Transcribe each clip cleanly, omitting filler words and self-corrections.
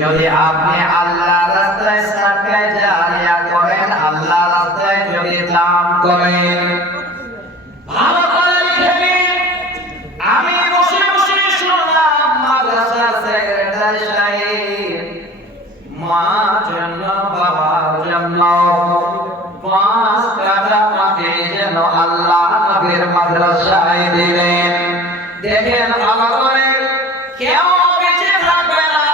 যদি আপনি আল্লাহর রাস্তায় সাদকায়ে জারিয়া করেন, আল্লাহর রাস্তায় যদি দান করেন, ভালো করে লিখে নিন। আমি বসে বসে শুনলাম মাদ্রাসার সেক্রেটারি সাহেব মার জন্য বাবার জন্য 5 কাঠা মাটি যেন আল্লাহ নবীর মাদ্রাসায় দিলেন। দেখেন ভালো করে, কেউ বেঁচে থাকবে না,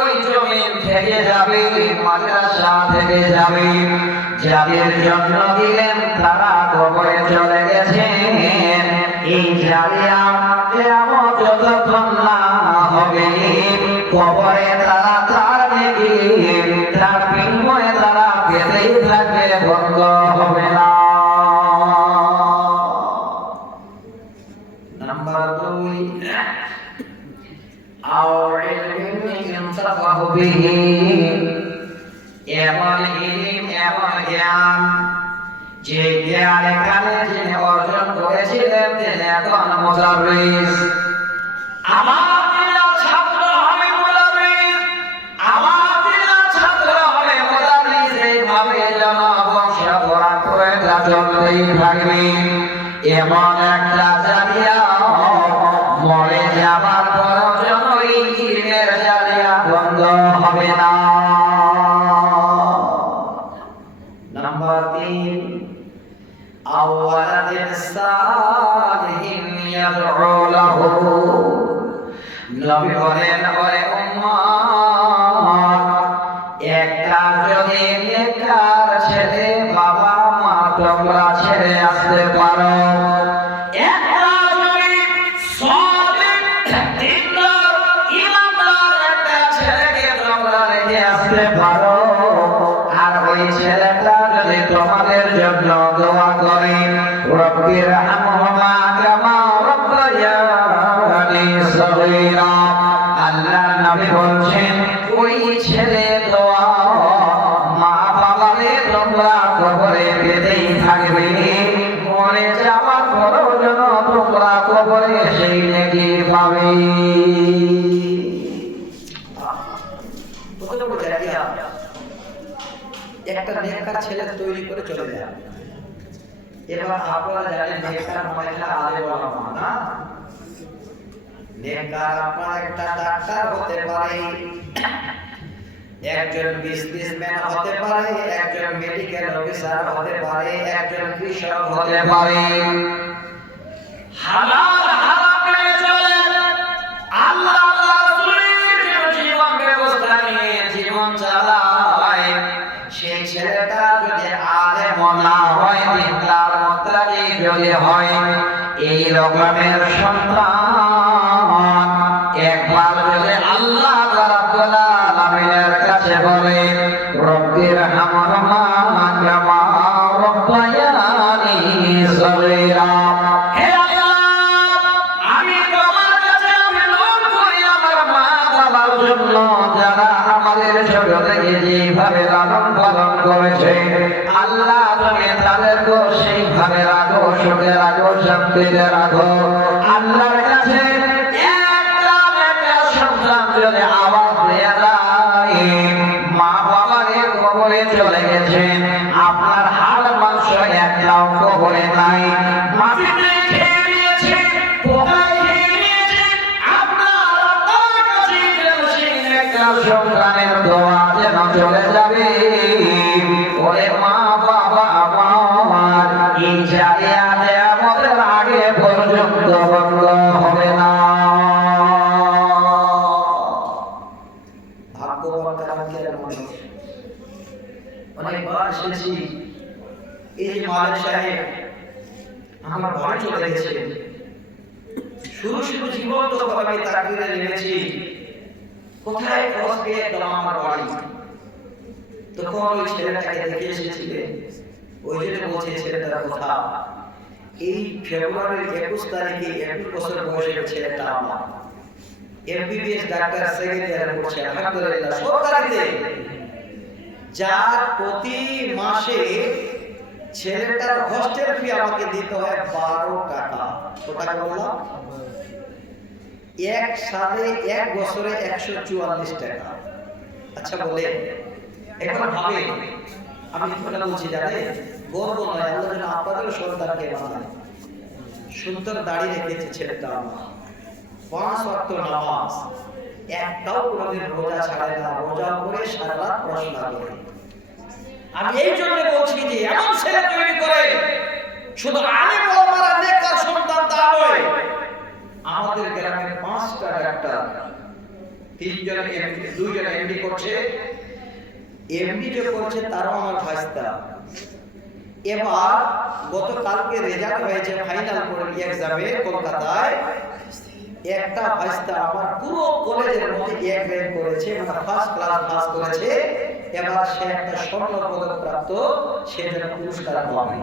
ওই জমিন থেকে যাবে, মাদ্রাসা থেকে যাবে। যাদের জন্য দিলেন তারা কবরে চলে গেছেন। এই জারিয়া কিয়ামত যতক্ষণ না হবে, কবরে তারা তার নেকি তার বিনিময়ে তারা পেতেই থাকবে, বন্ধ হবে না। নাম্বার 2, এমন ইলম, এমন জ্ঞান, যে জ্ঞান এখানে যিনি অর্জন করেছিলেন তিনি এখন মুদাররিস। আমার প্রিয় ছাত্র হবে মুদাররিস, আমার প্রিয় ছাত্র হবে মুদাররিস। এইভাবে যেন বংশ পরম্পরা চলতেই থাকবে। এমন একটা জারিয়া মরে যাবার পরও যেন এই ইলমের জারিয়া বন্ধ হবে না। নাম্বার 3, আওয়ালাদিন সালিহিন ইয়াদউ লাহু। নবী বলেন, ওরে উম্মত, একটা যদি নেককার ছেলে বাবা মা তোমরা ছেড়ে আসতে পারো, একটা যদি সালিহ দিনদার ইমানদার একটা ছেলেকে তোমরা রেখে আসতে পারো, আর ওই ছেলেটা যদি তোমাদের জন্য দোয়া করে, রব্বির হামহুমা কামা রাব্বায়ানি সগীরা, আল্লাহর নবী বলছেন ওই ছেলে দোয়া মা বাবারে তোমরা কবরে পেতেই থাকবে, মরে যাওয়ার পরও যেন তোমরা কবরে সেই নেকি পাবে। একটা নেককার ছেলে তৈরি করে চলে যায়। এবার আপনারা জানেন নেককার মানে আলেম ওলামা না। নেককার আপনার একটা ডাক্তার হতে পারে, একজন বিজনেসম্যান হতে পারে, একজন মেডিকেল অফিসার হতে পারে, একজন কৃষক হতে পারে। হালাল হারাম মেনে চলে, আল্লাহ রাসূলের জীবন ব্যবস্থা নিয়ে জীবন চালায়। সেই ছেলেটা যদি আলেম না হয়, দিনদার মুত্তাকি যদি হয়, এই রকমের সন্তান একবার যদি আল্লাহ রাব্বুল আলামিনের কাছে বলে, রব্বির হামহুমা কামা রাব্বায়ানি সগীরা, হে আল্লাহ আমি তোমার কাছে অনুরোধ করি আমার মা বাবার জন্য, যারা আমাদের ছোট থেকে যেভাবে লালন পালন করেছে, আল্লাহ তুমি তাদেরকে সেইভাবে রাখো, সুখে রাখো, শান্তিতে রাখো। আল্লাহর কাছে একটা সন্তান যদি আওয়াজ দিয়ে যায়, মা বাবারে কবরে চলে গেছেন, আপনার হাড় মাংস একটাও কবরে নাই, মাটিতে খেয়ে নিয়েছে, পোকায় খেয়ে নিয়েছে, আপনার আল্লাহর কাছে সেই একটা সন্তানের দোয়া যেন চলে যাবে। ওরে মা বাবা আমার, এই জারিয়া কিয়ামতের আগে পর্যন্ত বন্ধ হবে না। ভাগ্যবান কালকের মানুষ। অনেকবার এসেছি, এই মালিক সাহেব আমার বাড়ি চলে গেছে, শুরু শুরু জীবন তো ভাবে তাকিয়ে লেগেছি, কোথায় পৌঁছবে আমার বাড়ি। তখন ওই ছেলেটাকে দেখে এসেছিলেন, ওই জন্য বলছে ছেলেটার কথা। এই ফেব্রুয়ারির 21 তারিখে 21 বছর বয়সের ছেলেটা আমার এমবিবিএস ডাক্তার সেকেন্ড ইয়ারে পড়ছে, আলহামদুলিল্লাহ সরকারিতে, যার প্রতি মাসে ছেলেটার হোস্টেল ফি আমাকে দিতে হয় 12 টাকা। কত টাকা বললাম? এক সালে এক বছরে 144 টাকা। আচ্ছা বলে এখন ভাবে আমি তোমরা বলছি জানে গর্ব নয় আল্লাহ যেন আপনাদের সন্তানকে বানায় সুন্দর দাড়ি রেখেছে ছেলেটা আমার 5 ওয়াক্ত নামাজ একটাও কোনোদিন রোজা ছাড়ে না রোজা করে সারা রাত পড়াশোনা করে আমি এই জন্য বলছি যে এমন ছেলে তৈরি করে শুধু আলেম ওলামারা নেককার সন্তান তা নয় আমাদের গ্রামে 5টা ডাক্তার 3 জন এমডি 2 জন এমডি করছে এমডি যে করছে তারাও আমার ভাইস্তা এবার গতকালকে রেজাল্ট হয়েছে ফাইনাল করে এক্সামে কলকাতায় একটা ভাইস্তা আমার পুরো কলেজের মধ্যে এক র্যাঙ্ক করেছে মানে ফার্স্ট ক্লাস পাস করেছে এবার সে একটা স্বর্ণ পদক প্রাপ্ত সে যেন পুরস্কার পাবে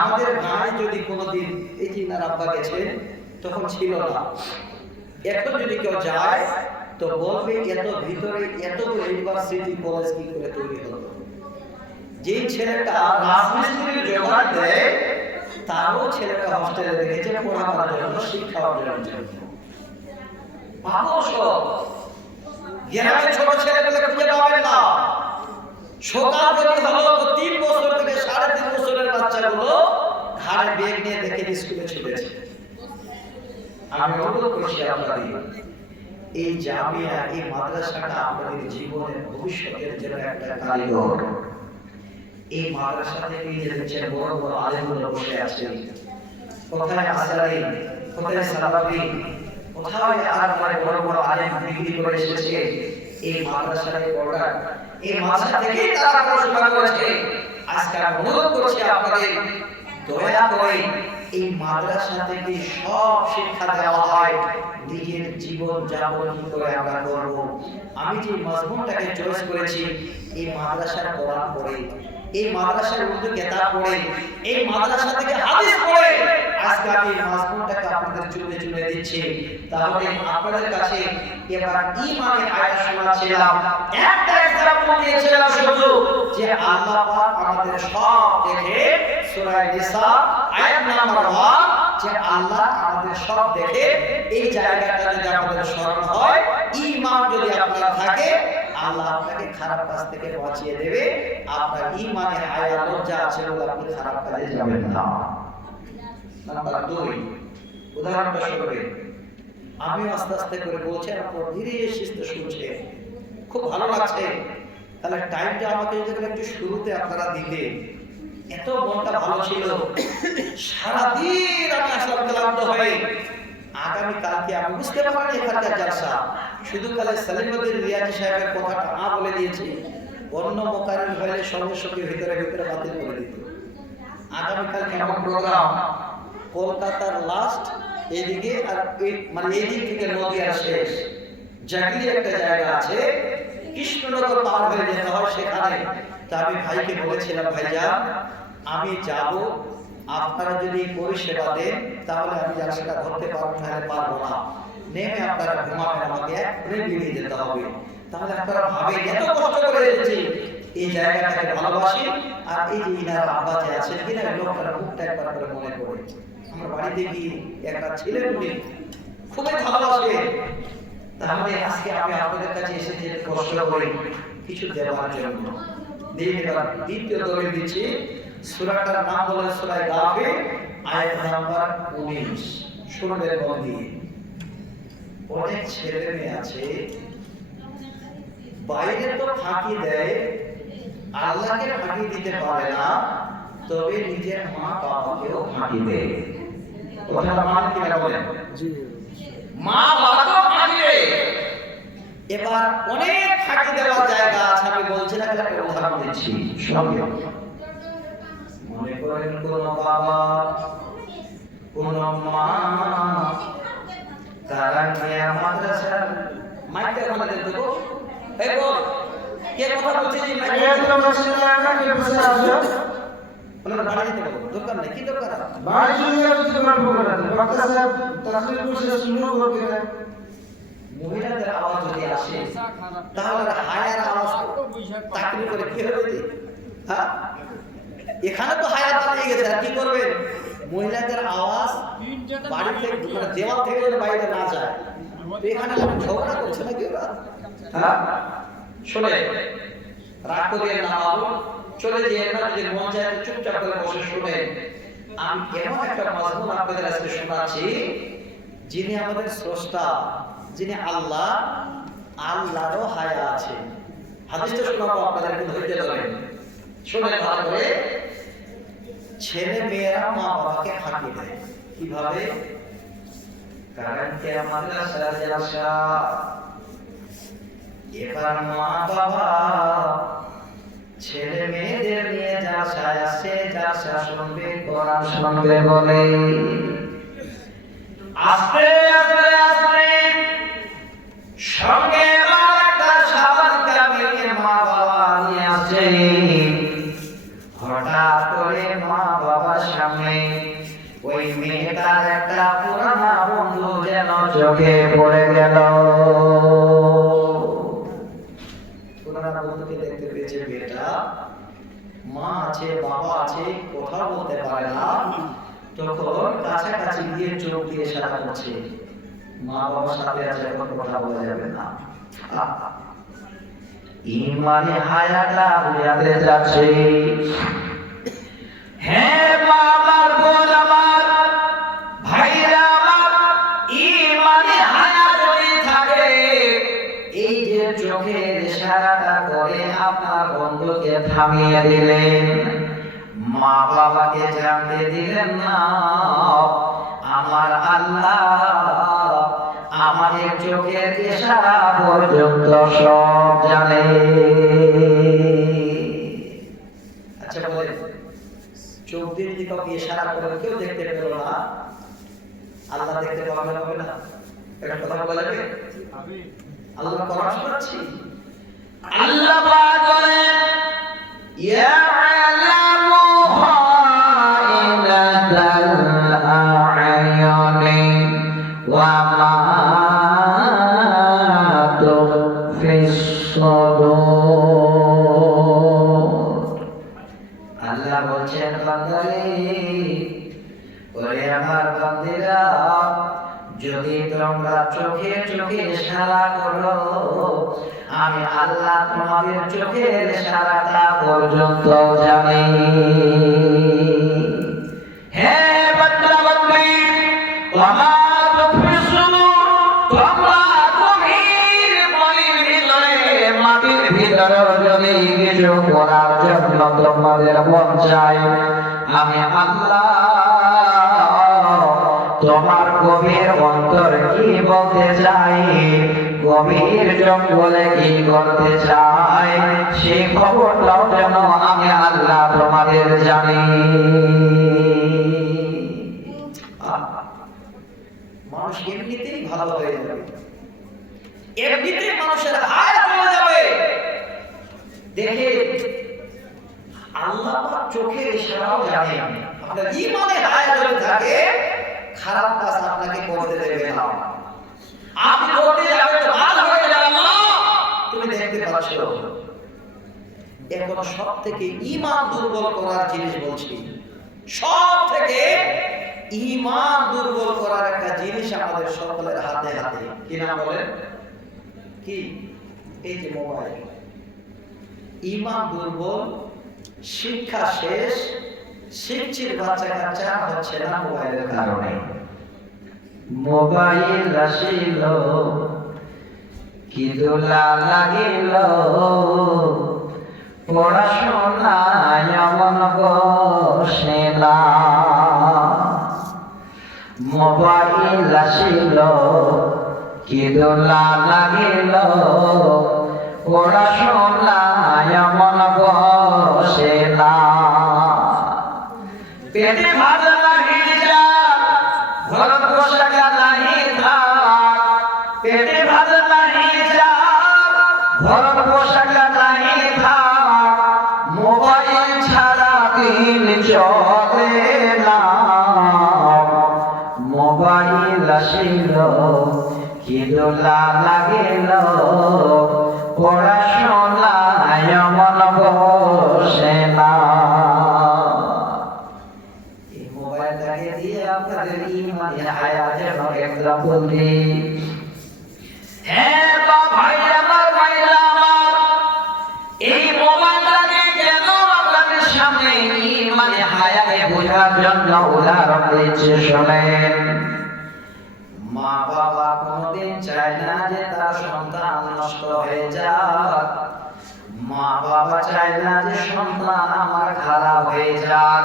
আমাদের গায়ে যদি কোনোদিন এই যে না আব্বা গেছে তখন ছিল না এখন যদি কেউ যায় তো বলবে এত ভিতরে এত ইউনিভার্সিটি কলেজ কি করে তৈরি হলো যে ছেলেটা রাজমিস্ত্রির জোগাড় দেয় তারও ছেলেটা হোস্টেলে রেখেছে পড়াবার জন্য শিক্ষা অর্জনের জন্য গ্রামে ছোট ছেলেগুলো খুঁজে পাবেন না সকাল যদি হলো তো 3 বছর থেকে 3.5 বছরের বাচ্চাগুলো ঘাড়ে ব্যাগ নিয়ে দেখে স্কুলে ছুটেছে আমি অনুরোধ করছি আপনাদের এই জামিয়া এই মাদ্রাসাটা আমাদের জীবনের ভবিষ্যতের জন্য একটা কারিগর এই মাদ্রাসা থেকে যে বড় বড় আলেমগুলো বসে আছে কোথায় আসারি কোথায় সালাফি কোথায় আর বড় বড় আলেম ডিগ্রি করে এসেছে এই মাদ্রাসায় পড়া এই মাদ্রাসা থেকে তারা পড়াশোনা করেছে আজকে আমি অনুরোধ করছি আপনাদের দয়া করে এই মাদ্রাসা থেকে সব শিক্ষা দেওয়া হয় নিজের জীবন যাপন কি করে আমরা করব আমি যে মাযমুনটাকে চয়েস করেছি এই মাদ্রাসার কোরআন পড়ে এই মাদ্রাসার উর্দু কিতাব পড়ে এই মাদ্রাসা থেকে হাদিস পড়ে আজকে আমি মাযমুনটাকে আপনাদের চুলে চুলে দিচ্ছি তাহলে আপনাদের কাছে এবার ঈমানের আয়াত শোনাচ্ছিলাম একটা এক্সাম্পল দিয়েছিলাম শুধু যে আল্লাহ পাক আমাদের সব দেখে সূরা নিসা আয়াত নাম্বার 1 যে আল্লাহ আমাদের সব দেখে এই জায়গাটা যদি আমাদের স্মরণ হয় ঈমান যদি আপনার থাকে আল্লাহ আপনাকে খারাপ কাজ থেকে বাঁচিয়ে দেবে আপনার ঈমানে হায়া লজ্জা আছে বলে আপনি খারাপ কাজে যাবেন না নাম্বার 2 উদাহরণটা শুনবেন আমি আস্তে আস্তে করে বলছি আপনারা ধীরে সুস্থে শুনছেন খুব ভালো লাগছে তাহলে টাইমটা আমাকে যদি একটু শুরুতে আপনারা দিতেন এত মনটা ভালো ছিল সারা দিন আমি আসলাম ক্লান্ত হয়ে আগামী কালকে আমি বুঝতে পারিনি এখানকার জলসা শুধু কালে সালিমউদ্দিন রিয়াজি সাহেবের কথাটা বলে দিয়েছি অন্য মোকাররির হলে সঙ্গে সঙ্গে ভিতরে ভিতরে বাতিল করে দিত আগামী কাল কেমন প্রোগ্রাম কলকাতার লাস্ট এদিকে আর মানে এই দিক থেকে নদিয়া শেষ জাকিরি একটা জায়গা আছে কৃষ্ণনগর পার হয়ে যেতে হয় সেখানে তা আমি ভাইকে বলেছিলাম ভাইজান আমি যাব আপনারা যদি পরিষেবা দেন তাহলে আমি জায়গাটা ধরতে পারবো না পারবো না নেমে আপনারা ঘুমাবেন আমাকে একবারে বেরিয়ে যেতে হবে তাহলে আপনারা ভাবেন এত কষ্ট করে এসেছি এই জায়গাটাকে ভালোবাসি আর এই যে ইনার আব্বা যে আছেন কিনা লোকটার মুখটা একবার করে মনে পড়ে আমার বাড়িতে গিয়ে একটা ছেলে উনি খুবই ভালোবাসে তাহলে আজকে আমি আপনাদের কাছে এসেছি কষ্ট করে কিছু দেওয়ার জন্য দ্বিতীয় দলে দিচ্ছি সূরাটার নাম হলো সূরা গাফির আয়াত নাম্বার 19 শুনবেন মন দিয়ে অনেক ছেলে মেয়ে আছে বাইরে তো ফাঁকি দেয় আল্লাহকে ফাঁকি দিতে পারে না তবে নিজের মা বাবাকেও ফাঁকি দেয় কথাটা মানে কি বলেন জি মা বাবাকেও ফাঁকি দেয় এবার অনেক ফাঁকি দেওয়ার জায়গা আছে আমি বলছি না একটা উদাহরণ দিচ্ছি সঙ্গে মনে করেন কোন বাবা কোন মা তারা নিয়ে মাদ্রাসার মাইকে আমাদের দেবো এই বল কে কথা বলছে যে মাইকে আমরা মাদ্রাসা না কে বসে আসো ওনারা বাড়ি দিতে বলো দরকার নেই কি দরকার বাড়ি শুনে আসতে তোমার প্রোগ্রাম আছে ডাক্তার সাহেব তাসবিহ বসে শুনো করবে মহিলাদের আওয়াজ যদি আসে তাহলে হায়ার আওয়াজ তাকরি করে কি হবে হ্যাঁ এখানে তো হায়াত নিয়ে গেছে আর কি করবেন মহিলাদের আওয়াজ বাড়ি থেকে মানে দেওয়াল থেকে যদি বাইরে না যায় তো এখানে ঝগড়া করছে না কি ওরা হ্যাঁ শুনে রাগ করে না বাবু চলে যেয়ে না, যদি মন চায় চুপচাপ করে বসে শুনে। আমি এমন একটা মাযমুন আপনাদের আজকে শোনাচ্ছি, যিনি আমাদের স্রষ্টা, যিনি আল্লাহ, আল্লাহরও হায়া আছে। হাদিসটা শোনাবো আপনাদের, একটু ধৈর্য ধরেন শুনে ভালো করে। ছেলে মেয়েরা মা বাবাকে ফাঁকি দেয় কিভাবে? কারণ কে মাদ্রাসা জালসা, এবার মা বাবা ছেলে মেয়েদের নিয়ে জালসায় আসে, জালসা শুনবে, কোরআন শুনবে বলে আস্তে আস্তে আস্তে সঙ্গে একটা সাবান কামিয়ে মা বাবা নিয়ে আসে। হঠাৎ করে মা বাবার সামনে ওই মেয়েটার একটা পুরানা বন্ধু যেন চোখে পড়ে গেল। পুরানা বন্ধুকে দেখতে পেয়েছে মেয়েটা, মা আছে বাবা আছে, কথা বলতে পারে না, তখন কাছাকাছি গিয়ে চোখ দিয়ে ইশারা করছে, মা বাবার সাথে আছে এখন কথা বলা যাবে না। ইমানে হায়াটা বুঝাতে যাচ্ছে। হ্যাঁ মা আমার, বোন আমার, ভাইরা আমার, ইমানে হায়া যদি থাকে, এই যে চোখের ইশারাটা করে আপনার বন্ধুকে থামিয়ে দিলেন, মা বাবাকে জানতে দিলেন না, আমার আল্লাহ আমাদের চোখের ইশারা পর্যন্ত সব জানে। আচ্ছা বলেন, চোখ দিয়ে যদি কাউকে ইশারা করে কেউ দেখতে পেল না, আল্লাহ দেখতে পাবে না? পাবে না? এটা কথা বলা যাবে? আল্লাহ কোরআন শোনাচ্ছি, আল্লাহ পাক বলেন ইয়া আলামু খাইনাতাল আ'য়ুনি ওয়া মা তুখফিস সুদূর। আল্লাহ বলছেন বান্দারে, ওরে আমার বান্দিরা, যদি তোমরা চোখে চোখে ইশারা করো, আমি আল্লাহ তোমাদের চোখের ইশারাটা পর্যন্ত জানি। হে বান্দা বান্দি, ওয়া মা তুখফিস সুদূর, তোমরা গভীর মনের ভিতরে, মাটির ভিতরে যদি কিছু করার জন্য তোমাদের মন চায়, আমি আল্লাহ তোমার গভীর অন্তর কি বলতে চাই, গভীর জঙ্গলে কি করতে চাই, সেই খবরটাও যেন আমি আল্লাহ তোমাদের জানি। মানুষ এমনিতেই ভালো হয়ে যাবে, এমনিতেই মানুষের হায় চলে যাবে। দেখে আল্লাহ পাক চোখের ইশারাও জানেন। আপনার ঈমানে হায় যদি থাকে, খারাপ কাজ আপনাকে করতে দেবে না। আপনি করতে যাবেন তো ভালো হয়ে যাবে, আল্লাহ তুমি দেখতে পাচ্ছ। এখন সব থেকে ঈমান দুর্বল করার জিনিস বলছি, সব থেকে ঈমান দুর্বল করার একটা জিনিস আমাদের সকলের হাতে হাতে। কি নাম বলেন? কি? এই যে মোবাইল। ঈমান দুর্বল, শিক্ষা শেষ, শিক্ষিত বাচ্চা কাচ্চা হচ্ছে না মোবাইলের কারণে। মোবাইল আসিল কি দোলা লাগিল, পড়াশোনায় মন বসে না। মোবাইল আসিল কি দোলা লাগিল, পড়াশোনায় মন বসে না। পেটে ভাত নাহি যা, ঘরে পোশাক নাহি থাক, পেটে ভাত নাহি যা, ঘরে পোশাক নাহি থাক, মোবাইল ছাড়া দিন চলে না। মোবাইল আসিল কি দোলা লাগিল, পড়াশোনায় মন বসে না। এই মোবাইলটাকে দিয়ে আপনাদের ঈমানের হায়াতের এক্সাম্পল দিই। হ্যাঁ ভাই আমার, সামান্য উদাহরণ দিচ্ছি শোনেন। মা বাবা কোনোদিন চায় না যে তার সন্তান নষ্ট হয়ে যাক। মা বাবা চায় না যে সন্তান আমার খারাপ হয়ে যাক।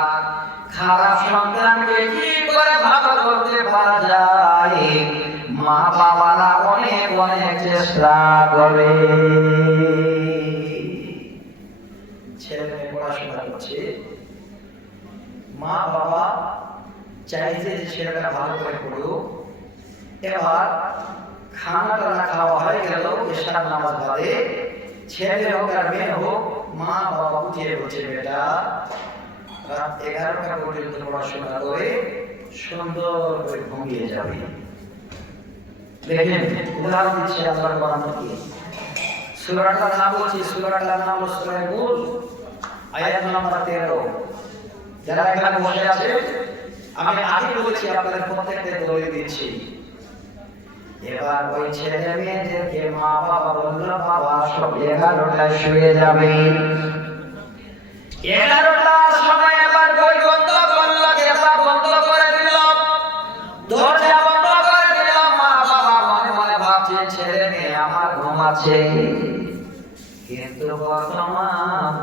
খারাপ সন্তানকে কি করে ভালো করতে পারা যায়, মা বাবারা অনেক অনেক চেষ্টা করে। ছেলে মেয়ে পড়াশোনা করছে, মা বাবা চাইছে যে ছেলেটা ভালো করে পড়ুক। এবার খানাটা না খাওয়া হয়ে গেল এশার নামাজ বাদে, ছেলে হোক আর মেয়ে হোক, মা বাবা বুঝিয়ে বলছে বেটা রাত 11টা পর্যন্ত পড়াশোনা করে সুন্দর করে ঘুমিয়ে যাবে। দেখেন উদাহরণ দিচ্ছে আল্লাহর কোরআন থেকে। সূরাটার নাম বলছি, সূরাটার নাম হলো সূরা মুলক, আয়াত নাম্বার 13। যারা এখানে বসে আছে আমি আগে বলেছি আপনাদের প্রত্যেককে দলিল দিচ্ছি। এবার ওই ছেলে মেয়েদেরকে মা বাবা বলল বাবা সব 11টায় শুয়ে যাবে। 11টার সময় এবার বই বন্ধ করল, কেতাব বন্ধ করে দিল, দরজা বন্ধ করে দিল। মা বাবা মনে মনে ভাবছে ছেলে মেয়ে আমার ঘুমাচ্ছে। কিন্তু বর্তমান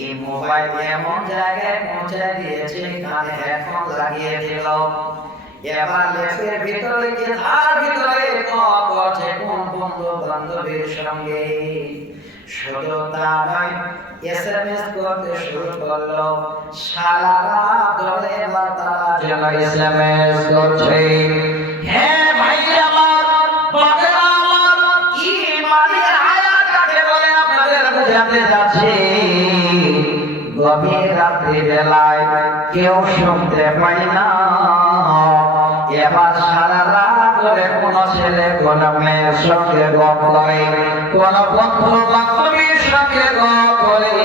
এই মোবাইল এমন জায়গায় পৌঁছে দিয়েছে, কানে হেডফোন লাগিয়ে দিল। এবার লেপের ভিতরে গিয়ে তার ভিতরে করছে কোন বন্ধু বান্ধবীর সঙ্গে। শুধু তা নয়, এসএমএস করতে শুরু করলো। সারা রাত ধরে এবার তারা যেন এসএমএস করছে। হ্যাঁ ভাই আমার, বাবা আমার, ইমানের হায়াত কাকে বলে আপনাদের বোঝাতে যাচ্ছি। গভীর রাত্রি বেলায় কেউ শুনতে পায় না। এবার সারা রাত ধরে কোন ছেলে কোন মেয়ের সঙ্গে গপ করে, কোন বন্ধু বান্ধবীর সঙ্গে গপ করে।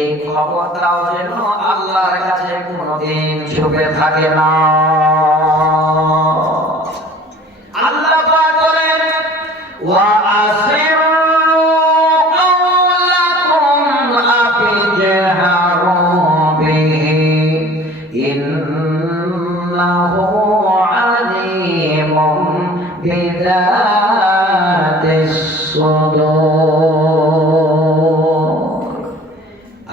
এই খবরটাও যেন আল্লাহর কাছে কোনদিন ছুপে থাকে না। আল্লাহ পাক বলেন ওয়া আসিরু কাওলাকুম আফিজহারু বিহি ইন্নাহু আলিমুম বিযাতিস সুদূর।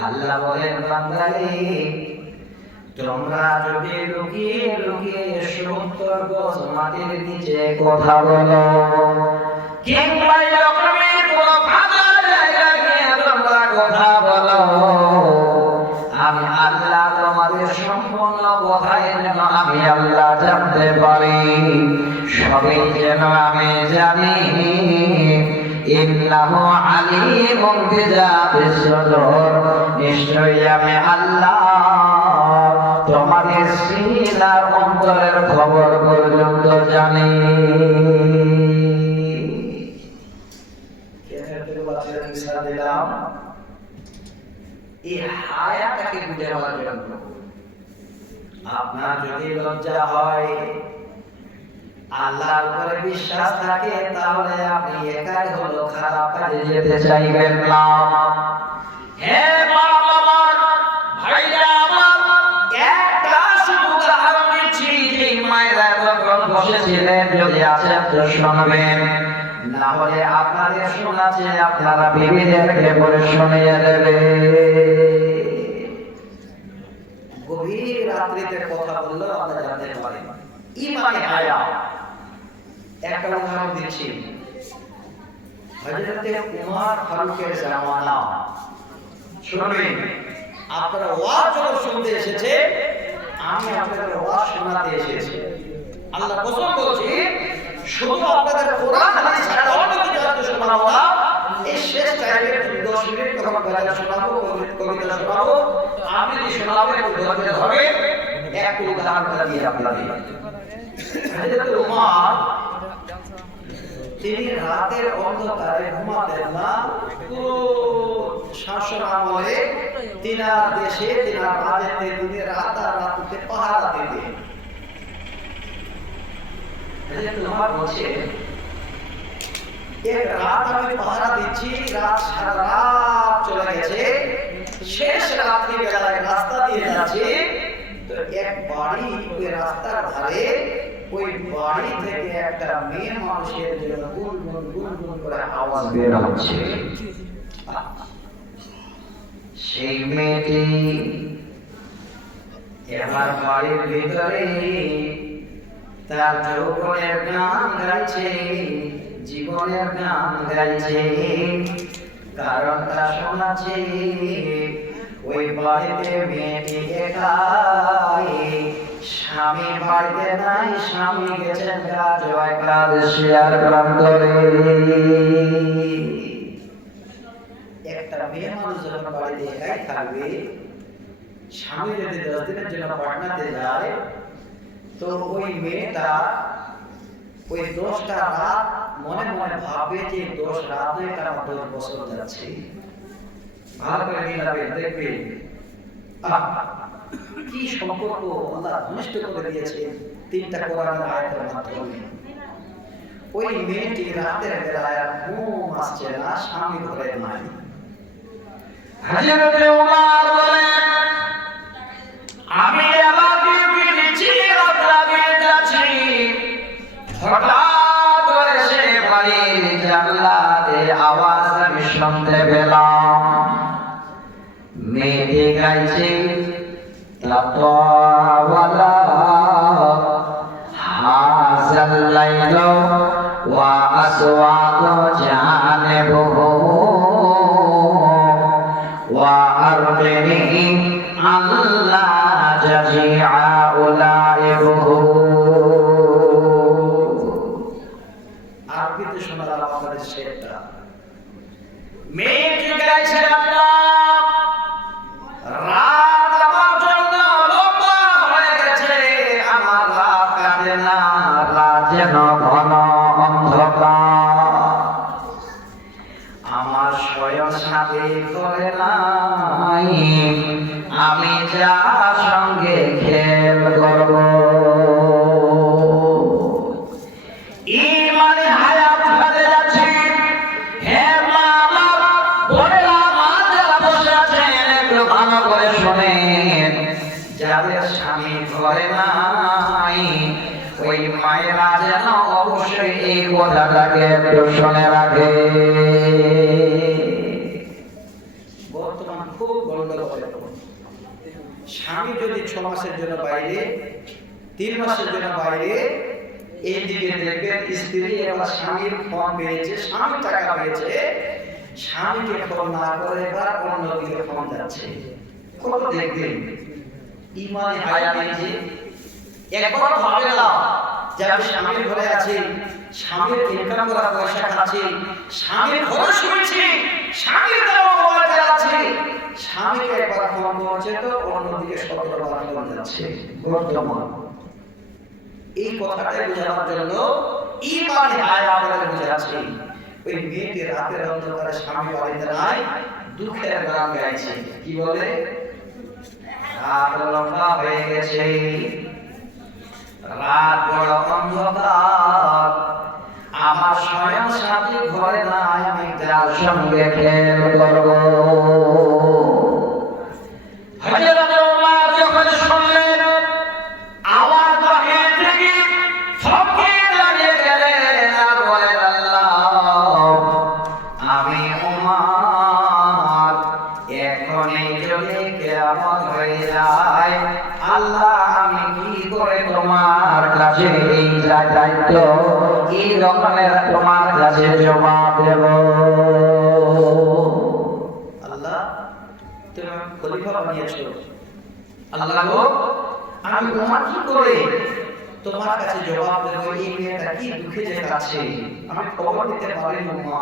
আল্লাহ বলেন বান্দারে তোমরা যদি লুকিয়ে লুকিয়ে 70 গজ মাটির নিচে কথা বলো, কিংবা এরকমই কোনো ফাঁকা জায়গায় গিয়ে তোমরা কথা বলো, আমি আল্লাহ তোমাদের সম্পূর্ণ কথাই যেন আমি আল্লাহ জানতে পারি, সবই যেন আমি জানি। ইন্নাহু আলিমুম বিযাতিস সুদূর, নিশ্চয়ই আমি আল্লাহ তোমাদের সিনার অন্তরের খবর পর্যন্ত জানি। এই হায়াটাকে বুঝে নেওয়ার জন্য আপনার যদি লজ্জা হয়, আল্লাহর উপরে বিশ্বাস থাকে, তাহলে আপনি একাই হলো খারাপ কাজে যেতে চাইবেন না। হে বাবা ভাইরা আমার, একটা শুধু উদাহরণ দিচ্ছি। যে মায়েরা যখন বসেছিলেন, যদি আছেন তো শুনবেন, না হলে আপনাদের শোনাচ্ছে আপনারা বিবিদেরকে বলে শুনিয়ে দেবে। গভীর রাত্রিতে কথা বললেও আমরা জানতে পারি ইমানে হায়া। একটা উদাহরণ দিচ্ছি, হযরতে উমর ফারুকের জামানা। শুনবেন, আপনারা ওয়াজ যখন শুনতে এসেছে, আমি আপনাদের ওয়াজ শোনাতে এসেছি। আল্লাহ কসম বলছি, শুধু আপনাদের কোরআন হাদিস ছাড়া অন্য কিছু জানতে শোনাবো না। এই শেষ টাইমে 10 মিনিট তখন গজল শোনাবো, কবিতা শোনাবো। আপনি যদি শোনাবেন একটু ধৈর্য ধরে একটু উদাহরণ দিয়ে আপনাদের। হযরতে উমর তিনি রাতের অন্ধকারে ঘুমাতেন না। পুরো শাসন আমলে তিনার দেশে তিনার রাজত্বে তিনি রাতারাতিতে পাহারা দিতেন। উমর বলছে, এক রাত আমি পাহারা দিচ্ছি, রাত সারা রাত চলে গেছে, শেষ রাত্রি বেলায় রাস্তা দিয়ে যাচ্ছে, তো এক বাড়ি ওই রাস্তার ধারে, ওই বাড়ি থেকে একটা মেয়ে মানুষের জন্য গুনগুন গুনগুন করে আওয়াজ বের হচ্ছে। সেই মেয়েটি আমার বাড়ির ভিতরে তার যৌবনের গান গাইছে, জীবনের গান গাইছে। কারণটা শোনাচ্ছে, ওই বাড়িতে মেয়েটি একাই, স্বামী বাড়িতে নাই, স্বামী গেছেন কাজ, কাজ শেয়ার প্রান্তরে। একটা মেয়ে মানুষ যখন বাড়িতে একাই থাকবে, স্বামী যদি 10 দিনের জন্য পাটনাতে যায়, তো ওই মেয়েটা ওই 10টা রাত মনে মনে ভাবে যে 10 রাত এটা আমার 10 বছর যাচ্ছে। ভালো করে মিলাবে, দেখবে কি সম্পর্ক আল্লাহ ঘনিষ্ঠ করে দিয়েছে 3টা কোরআনের আয়াতের মাধ্যমে। ওই মেয়েটি রাতের বেলায় আর ঘুম আসছে না, স্বামী ঘরে নাই। হযরত ওমর বলেন, আমি এলাকে গিয়েছি, রাতে যাচ্ছি, হঠাৎ করে সে বাড়ির জানলাতে আওয়াজ আমি শুনতে পেলাম। মেয়ে গাইছে, তাওয়ালা হাযাল লাইলু ওয়া আসওয়াতু জানিবুহু ওয়া আরদিহি আল্লাহ জাজিআ উলাইবুহু। আরবিতে শোনালাম আমাদের শেরটা। মেয়েটি গাইছে, আল্লাহ রাত আমার জন্য লম্বা হয়ে গেছে, আমার রাত কাটে না, রাত যেন ঘন অন্ধকার, আমার শয়ন সাথে করে নাই, আমি যার সঙ্গে খেল করব। ইমানে হায়াত হারে যাচ্ছি, হে মা, আমার বোনেরা, মা যারা বসে আছেন, একটু ভালো করে শোনেন, যাদের স্বামী ঘরে নাই, ওই মায়েরা যেন অবশ্যই এই কথাটাকে একটু শুনে রাখে। বর্তমান খুব গন্ডগোল। স্বামী যদি 6 মাসের জন্য বাইরে, 3 মাসের জন্য বাইরে, এইদিকে দেখবেন স্ত্রী এবার স্বামীর ফোন পেয়েছে, স্বামীর টাকা পেয়েছে, স্বামীকে ফোন না করে এবার অন্যদিকে ফোন যাচ্ছে। কত দেখবেন ইমানে হায়াত নেই, একবার ভাবে না যে আমি স্বামীর ঘরে আছি, স্বামীর ইনকাম করা পয়সা খাচ্ছি, স্বামীর ঘরে শুয়েছি, স্বামীর দেওয়া মোবাইল চালাচ্ছি, স্বামীকে একবার ফোন করছে তো অন্যদিকে 17 বার ফোন যাচ্ছে। বর্তমান এই কথাটাই বোঝানোর জন্য ইমানে হায়াত বলে বোঝাচ্ছে। ওই মেয়েটি রাতের অন্ধকারে স্বামী বাড়িতে নাই, দুঃখের গান গাইছে। কি বলে? রাত লম্বা হয়ে গেছে, রাত বড় অন্ধকার, আমার শয়ন সাথী ঘরে নাই, আমি যার সঙ্গে খেল করব। হযরত ওমর যখন শুনলেন আওয়াজ বাহির থেকে, থমকে দাঁড়িয়ে গেলেন আর বলেন, আল্লাহ, আমি ওমর, এখনই যদি কিয়ামত হয়ে যায়, আল্লাহ, আমি কি করে তোমার কাছে এই দায়িত্ব, এই রকমের তোমার কাছে জবাব দেব? আল্লাহ, তুমি আমাকে খলিফা বানিয়েছো। আল্লাহ গো, আমি তোমার কি করে তোমার কাছে জবাব দেব? এই মেয়েটা কি দুঃখে যে কাছে, আমি খবর দিতে পারি না।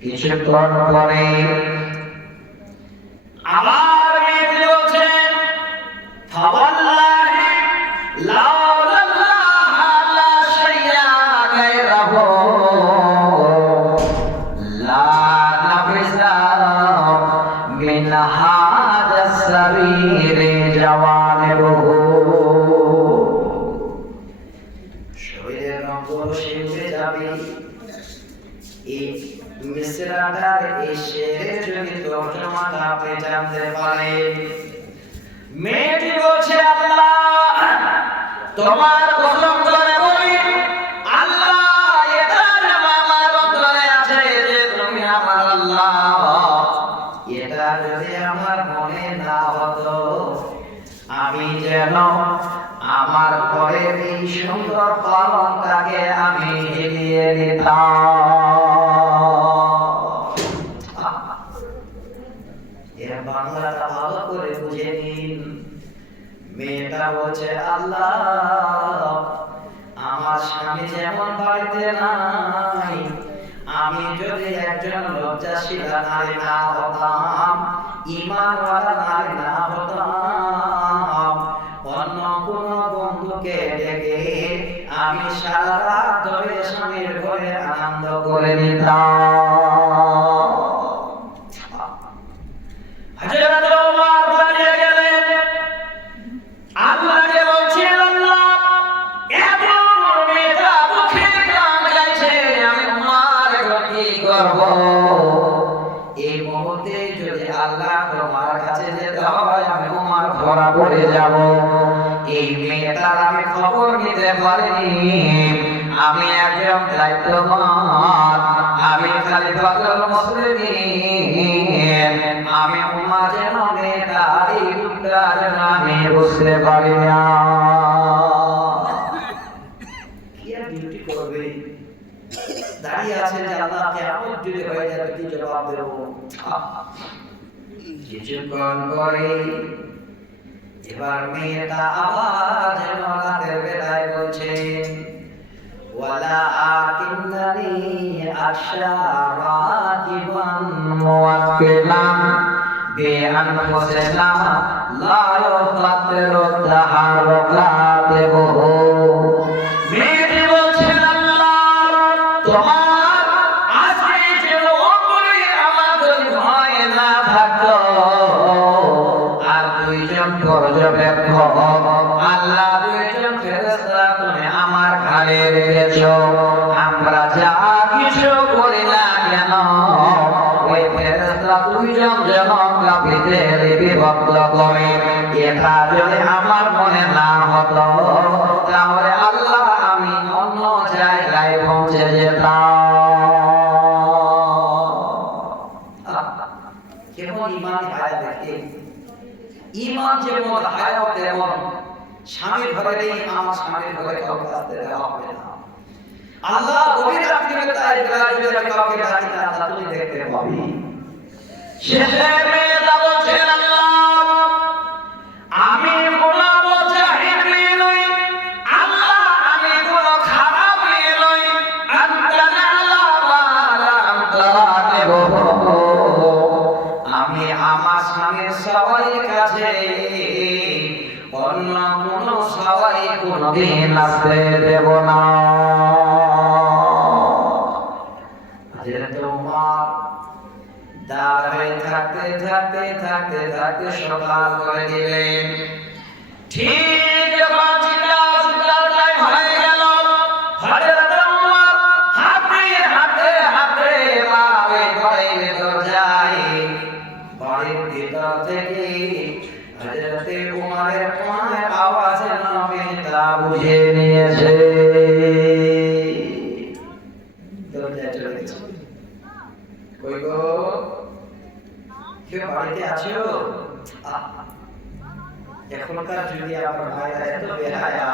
কিছুক্ষণ পরে আমার মেয়ে বলছেন, ফাওয়াল্লাহি লাউলাল্লাহ লা শাইয়া গায়রাহু লা নাফিসা মিন হাযা সারীরি জাওয়ানিবুহু। শরীরের রঙ শিউরে যাবে, এই মিসরাটার এই শেরের যদি তর্জমাটা আপনি জানতে পারেন, মেয়েটি বলছে আল্লাহ তোমার কসম করে বলি আল্লাহ এটা আমার অন্তরে আছে যে তুমি আমার আল্লাহ, এটা যদি আমার মনে না হতো আমি যেন আমার ঘরের এই সুন্দর পালনটাকে আমি হিলিয়ে দিতাম। এর বাংলাটা ভালো করে বুঝে নিন। মেয়েটা বলছে আল্লাহ আমার স্বামী যেমন বাড়িতে নাই, আমি যদি একজন লজ্জাশীলা নারী না হতাম, ঈমানওয়ালা নারী না হতাম, অন্য কোন বন্ধুকে ডেকে আমি সারা রাত ধরে স্বামীর ঘরে আনন্দ করে নিতাম। হযরত ওমর দাঁড়িয়ে গেলেন, আল্লাহকে বলছেন আল্লাহ এত মেয়েটা মুখের গান গাইছে, আমি ওমর কি করব? এই মুহূর্তে যদি আল্লাহ তোমার কাছে যেতে হয় আমি ওমর ধরা পড়ে যাব। এই মেয়েটার আমি খবর নিতে পারিনি, আমি একজন দায়িত্ববান, আমি খলিফাতুল মুসলিমিন, আমি ওমর যেন মেয়েটার এই দুঃখটা যেন আমি বুঝতে পারি না। কি আর ডিউটি করবে? দাঁড়িয়ে আছে যে আল্লাহ কিয়ামত যদি হয়ে যাবে কি জবাব দেব? কিছুক্ষণ পরে এবার মেয়েটা আবার যেন রাতের বেলায় বলছে ওয়ালা আকিন্নানি আশারাকিবান মুওয়াক্কিলান বিআনফুসিনা লা ইউফাতিরু তাহারুকাতিবহু। মেয়েটি বলছেন আল্লাহ তোমার আজকে যেন অন্তরে আমার যদি ভয় না থাকতো, আর দুইজন পর্যবেক্ষক আল্লাহ দুইজন ফেরেশতা তুমি আমার ঘাড়ে রেখেছো, আমরা যা কিছু করি না কেন ওই ফেরেশতা দুইজন যেন কাফিরদের বিভক্ত করে, এটা যদি আমার মনে না হতো তাহলে আল্লাহ আমি অন্য জায়গায় পৌঁছে যেতাম। কেমন ইমান হায়াত দেখে, ইমান যেমন হায়াত তেমন স্বামীর ঘরে নেই, আমার স্বামীর ঘরে কাউকে আসতে দেওয়া হবে না। আল্লাহ গভীর রাত্রিতে তাই বেলা কাউকে ডাকি না, আল্লাহ তুমি দেখতে পাবি। শেষে মেয়েটা বলছেন আল্লাহ আমি কোনো মুজাহিদ নই, আল্লাহ আমি কোনো খারাপ নই, আনতা না'লামু লা আনতারানিহু, আমি আমার স্বামীর সবাই কাছে অন্য কোন সবাই কোনদিন আসতে দেব না। হযরত ওমর দাঁড়ায় থাকতে থাকতে থাকতে থাকতে সকাল করে দিলেন। ঠিক যখন চিৎকার টাইম হয়ে গেল, হযরত ওমর হাতে হাতে হাতে বাড়ির ঘরের ভেতর যায়। বাড়ির ভেতর থেকে হযরত ওমরের পায়ের আওয়াজ নামে তা বুঝে নিয়েছে। দরজা চলে গেছে। কই গো, কেউ বাড়িতে আছো? এখনকার যদি আমার ভাইরা এত বেহায়া,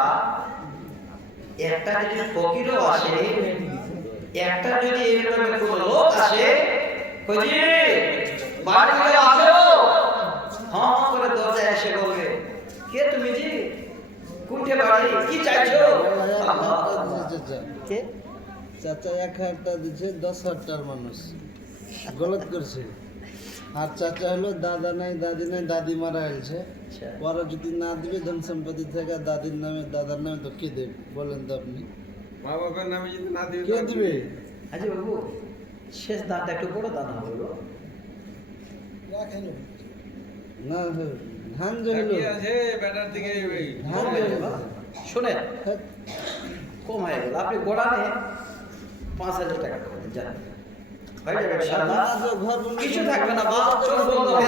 একটা যদি ফকিরও আসে, একটা যদি এরকম কোনো লোক আসে, কইজি বাড়িতে আছো? হ্যাঁ করে দরজা এসে বলবে কে তুমি জি, কোনটে বাড়ি, কি চাইছো? কে চাচা 1,000 টাকা দিচ্ছে, 10,000 টাকার মানুষ গলত করছে। আর চাচা হলো দাদা নাই দাদি নাই, দাদি মারা গেছে, পরে যদি না দিবে ধন সম্পত্তি থেকে দাদির নামে দাদার নামে তো কে দেবে বলেন তো আপনি? মা বাবার নামে যদি না দিবে কে দিবে? আজি বাবু শেষ দাঁতটা একটু বড় দানা হলো না ধান জমিল, কি আছে বেটার দিকে ওই ধান জমিল। শোনেন কম হয়ে গেল, আপনি গোড়া নিয়ে 5,000 টাকা করবেন, যান হয়ে যাবে ইনশাআল্লাহ। ঘর বন্ধ কিছু থাকবে না, বাপ চোখ বন্ধ হয়ে